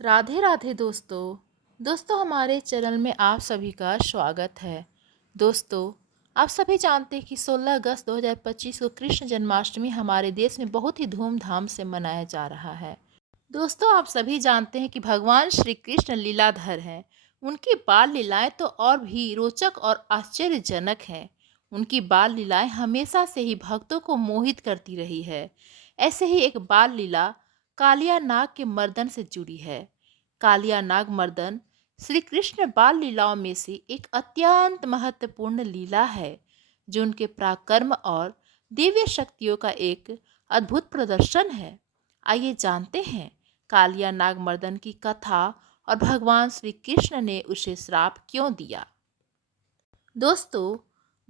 राधे राधे दोस्तों हमारे चैनल में आप सभी का स्वागत है। दोस्तों, आप सभी जानते हैं कि 16 अगस्त 2025 को कृष्ण जन्माष्टमी हमारे देश में बहुत ही धूमधाम से मनाया जा रहा है। दोस्तों, आप सभी जानते हैं कि भगवान श्री कृष्ण लीलाधर हैं। उनकी बाल लीलाएं तो और भी रोचक और आश्चर्यजनक हैं। उनकी बाल लीलाएं हमेशा से ही भक्तों को मोहित करती रही है। ऐसे ही एक बाल लीला कालिया नाग के मर्दन से जुड़ी है। कालिया नाग मर्दन श्री कृष्ण बाल लीलाओं में से एक अत्यंत महत्वपूर्ण लीला है, जो उनके पराक्रम और दिव्य शक्तियों का एक अद्भुत प्रदर्शन है। आइए जानते हैं कालिया नाग मर्दन की कथा और भगवान श्री कृष्ण ने उसे श्राप क्यों दिया। दोस्तों,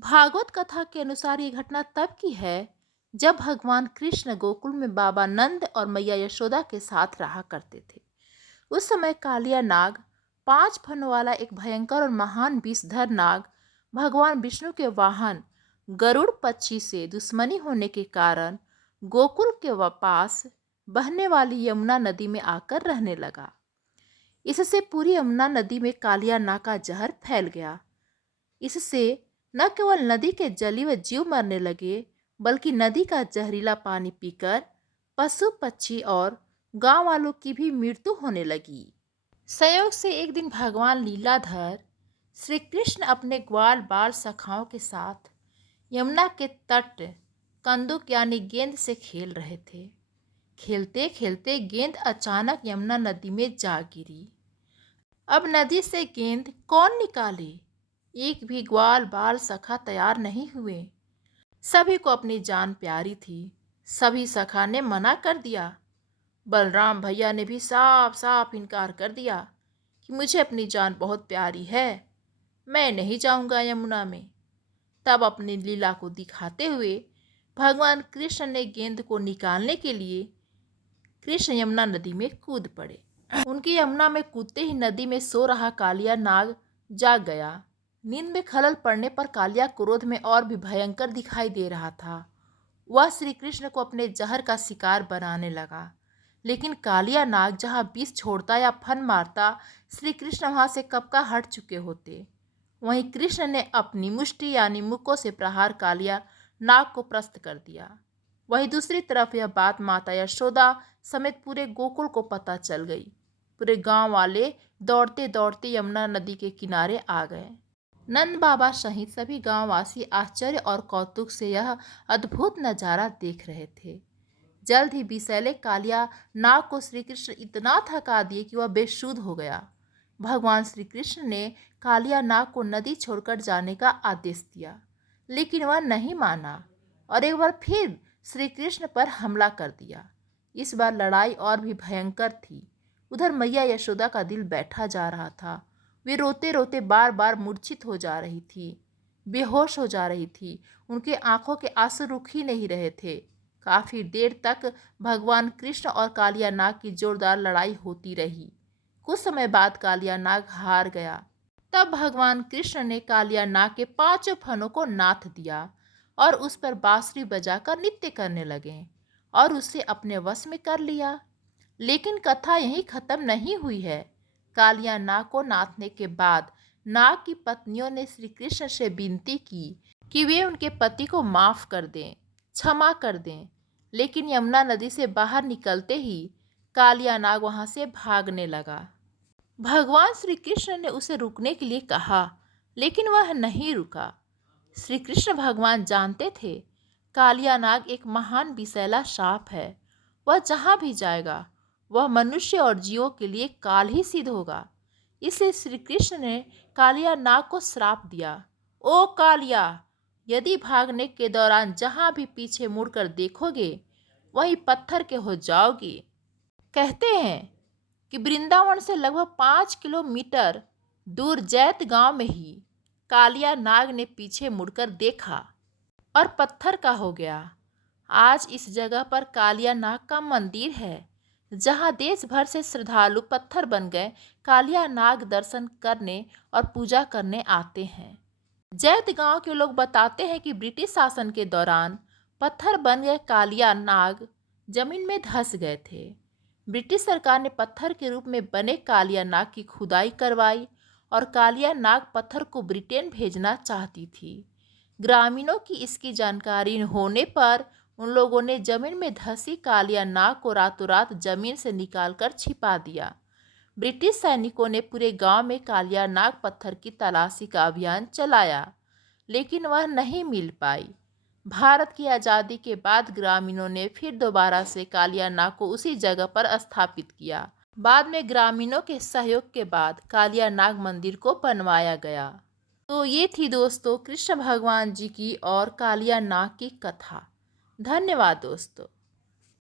भागवत कथा के अनुसार ये घटना तब की है जब भगवान कृष्ण गोकुल में बाबा नंद और मैया यशोदा के साथ रहा करते थे। उस समय कालिया नाग 5 फनों वाला एक भयंकर और महान विषधर नाग भगवान विष्णु के वाहन गरुड़ पक्षी से दुश्मनी होने के कारण गोकुल के पास बहने वाली यमुना नदी में आकर रहने लगा। इससे पूरी यमुना नदी में कालिया नाग का जहर फैल गया। इससे न केवल नदी के जलीय जीव मरने लगे, बल्कि नदी का जहरीला पानी पीकर पशु पक्षी और गांव वालों की भी मृत्यु होने लगी। संयोग से एक दिन भगवान लीलाधर श्री कृष्ण अपने ग्वाल बाल सखाओं के साथ यमुना के तट कंदुक यानी गेंद से खेल रहे थे। खेलते खेलते गेंद अचानक यमुना नदी में जा गिरी। अब नदी से गेंद कौन निकाले? एक भी ग्वाल बाल सखा तैयार नहीं हुए। सभी को अपनी जान प्यारी थी। सभी सखा ने मना कर दिया। बलराम भैया ने भी साफ साफ इनकार कर दिया कि मुझे अपनी जान बहुत प्यारी है, मैं नहीं जाऊंगा यमुना में। तब अपनी लीला को दिखाते हुए भगवान कृष्ण ने गेंद को निकालने के लिए कृष्ण यमुना नदी में कूद पड़े। उनकी यमुना में कूदते ही नदी में सो रहा कालिया नाग जाग गया। नींद में खलल पड़ने पर कालिया क्रोध में और भी भयंकर दिखाई दे रहा था। वह श्री कृष्ण को अपने जहर का शिकार बनाने लगा। लेकिन कालिया नाग जहाँ विष छोड़ता या फन मारता, श्री कृष्ण वहाँ से कब का हट चुके होते। वहीं कृष्ण ने अपनी मुष्टि यानी मुक्कों से प्रहार कालिया नाग को पृष्ठ कर दिया। वहीं दूसरी तरफ यह बात माता यशोदा समेत पूरे गोकुल को पता चल गई। पूरे गांव वाले दौड़ते दौड़ते यमुना नदी के किनारे आ गए। नंद बाबा सहित सभी गांववासी आश्चर्य और कौतुक से यह अद्भुत नजारा देख रहे थे। जल्द ही विषैले कालिया नाग को श्री कृष्ण इतना थका दिए कि वह बेसुध हो गया। भगवान श्री कृष्ण ने कालिया नाग को नदी छोड़कर जाने का आदेश दिया, लेकिन वह नहीं माना और एक बार फिर श्री कृष्ण पर हमला कर दिया। इस बार लड़ाई और भी भयंकर थी। उधर मैया यशोदा का दिल बैठा जा रहा था। वे रोते रोते बार बार मूर्छित हो जा रही थी, बेहोश हो जा रही थी। उनके आंखों के आंसू रुक ही नहीं रहे थे। काफी देर तक भगवान कृष्ण और कालिया नाग की जोरदार लड़ाई होती रही। कुछ समय बाद कालिया नाग हार गया। तब भगवान कृष्ण ने कालिया नाग के 5 फनों को नाथ दिया और उस पर बांसुरी बजाकर नृत्य करने लगे और उसे अपने वश में कर लिया। लेकिन कथा यहीं खत्म नहीं हुई है। कालिया नाग को नाथने के बाद नाग की पत्नियों ने श्री कृष्ण से विनती की कि वे उनके पति को माफ कर दें, क्षमा कर दें। लेकिन यमुना नदी से बाहर निकलते ही कालिया नाग वहां से भागने लगा। भगवान श्री कृष्ण ने उसे रुकने के लिए कहा, लेकिन वह नहीं रुका। श्री कृष्ण भगवान जानते थे कालिया नाग एक महान विषैला सांप है। वह जहाँ भी जाएगा वह मनुष्य और जीवों के लिए काल ही सिद्ध होगा। इसलिए श्री कृष्ण ने कालिया नाग को श्राप दिया, ओ कालिया, यदि भागने के दौरान जहाँ भी पीछे मुड़कर देखोगे वहीं पत्थर के हो जाओगे। कहते हैं कि वृंदावन से लगभग 5 किलोमीटर दूर जैत गांव में ही कालिया नाग ने पीछे मुड़कर देखा और पत्थर का हो गया। आज इस जगह पर कालिया नाग का मंदिर है, जहां देश भर से श्रद्धालु पत्थर बन गए कालिया नाग दर्शन करने और पूजा करने आते हैं। जैत गांव के लोग बताते हैं कि ब्रिटिश शासन के दौरान पत्थर बन गए कालिया नाग जमीन में धंस गए थे। ब्रिटिश सरकार ने पत्थर के रूप में बने कालिया नाग की खुदाई करवाई और कालिया नाग पत्थर को ब्रिटेन भेजना चाहती थी। ग्रामीणों की इसकी जानकारी होने पर उन लोगों ने जमीन में धंसी कालिया नाग को रातों रात जमीन से निकालकर छिपा दिया। ब्रिटिश सैनिकों ने पूरे गांव में कालिया नाग पत्थर की तलाशी का अभियान चलाया, लेकिन वह नहीं मिल पाई। भारत की आज़ादी के बाद ग्रामीणों ने फिर दोबारा से कालिया नाग को उसी जगह पर स्थापित किया। बाद में ग्रामीणों के सहयोग के बाद कालिया नाग मंदिर को बनवाया गया। तो ये थी दोस्तों कृष्ण भगवान जी की और कालिया नाग की कथा। धन्यवाद दोस्तों।